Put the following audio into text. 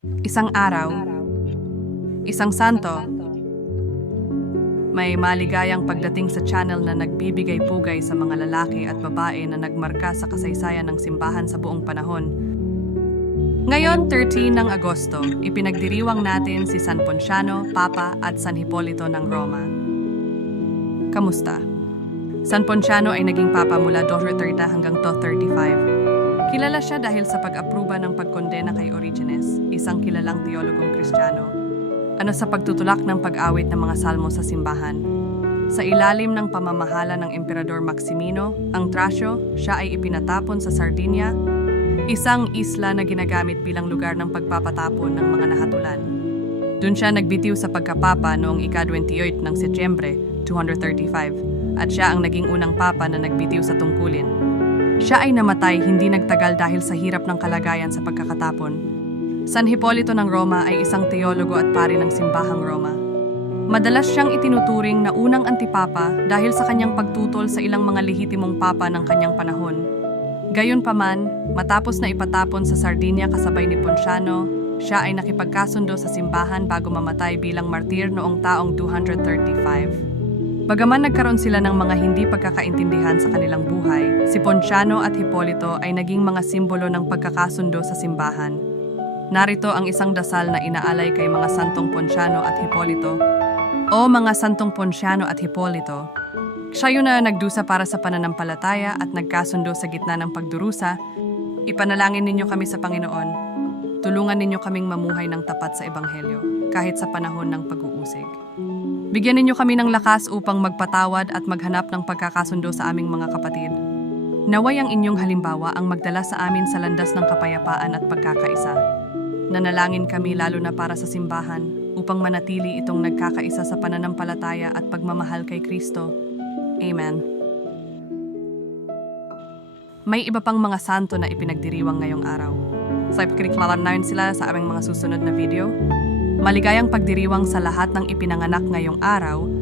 Isang araw, isang santo, may maligayang pagdating sa channel na nagbibigay pugay sa mga lalaki at babae na nagmarka sa kasaysayan ng simbahan sa buong panahon. Ngayon, 13 ng Agosto, ipinagdiriwang natin si San Ponciano, Papa at San Hipolito ng Roma. Kamusta? San Ponciano ay naging papa mula 230 hanggang 235. Kilala siya dahil sa pag-apruba ng pagkondena kay Origenes, isang kilalang teologong Kristiyano. Ano sa pagtutulak ng pag-awit ng mga salmo sa simbahan. Sa ilalim ng pamamahala ng Emperador Maximino, ang Trasyo, siya ay ipinatapon sa Sardinia, isang isla na ginagamit bilang lugar ng pagpapatapon ng mga nahatulan. Doon siya nagbitiw sa pagkapapa noong ika-28 ng Setyembre 235 at siya ang naging unang papa na nagbitiw sa tungkulin. Siya ay namatay hindi nagtagal dahil sa hirap ng kalagayan sa pagkakatapon. San Hipolito ng Roma ay isang teologo at pari ng simbahang Roma. Madalas siyang itinuturing na unang antipapa dahil sa kanyang pagtutol sa ilang mga lehitimong papa ng kanyang panahon. Gayunpaman, matapos na ipatapon sa Sardinia kasabay ni Ponciano, siya ay nakipagkasundo sa simbahan bago mamatay bilang martir noong taong 235. Bagaman nagkaroon sila ng mga hindi pagkakaintindihan sa kanilang buhay, si Ponciano at Hipolito ay naging mga simbolo ng pagkakasundo sa simbahan. Narito ang isang dasal na inaalay kay mga santong Ponciano at Hipolito. O mga santong Ponciano at Hipolito, siya yun na nagdusa para sa pananampalataya at nagkasundo sa gitna ng pagdurusa. Ipanalangin ninyo kami sa Panginoon. Tulungan ninyo kaming mamuhay ng tapat sa Ebanghelyo, kahit sa panahon ng pag-uusig. Bigyan ninyo kami ng lakas upang magpatawad at maghanap ng pagkakasundo sa aming mga kapatid. Naway ang inyong halimbawa ang magdala sa amin sa landas ng kapayapaan at pagkakaisa. Nanalangin kami lalo na para sa simbahan upang manatili itong nagkakaisa sa pananampalataya at pagmamahal kay Kristo. Amen. May iba pang mga santo na ipinagdiriwang ngayong araw. Sa ipagkiliklaran namin sila sa aming mga susunod na video. Maligayang pagdiriwang sa lahat ng ipinanganak ngayong araw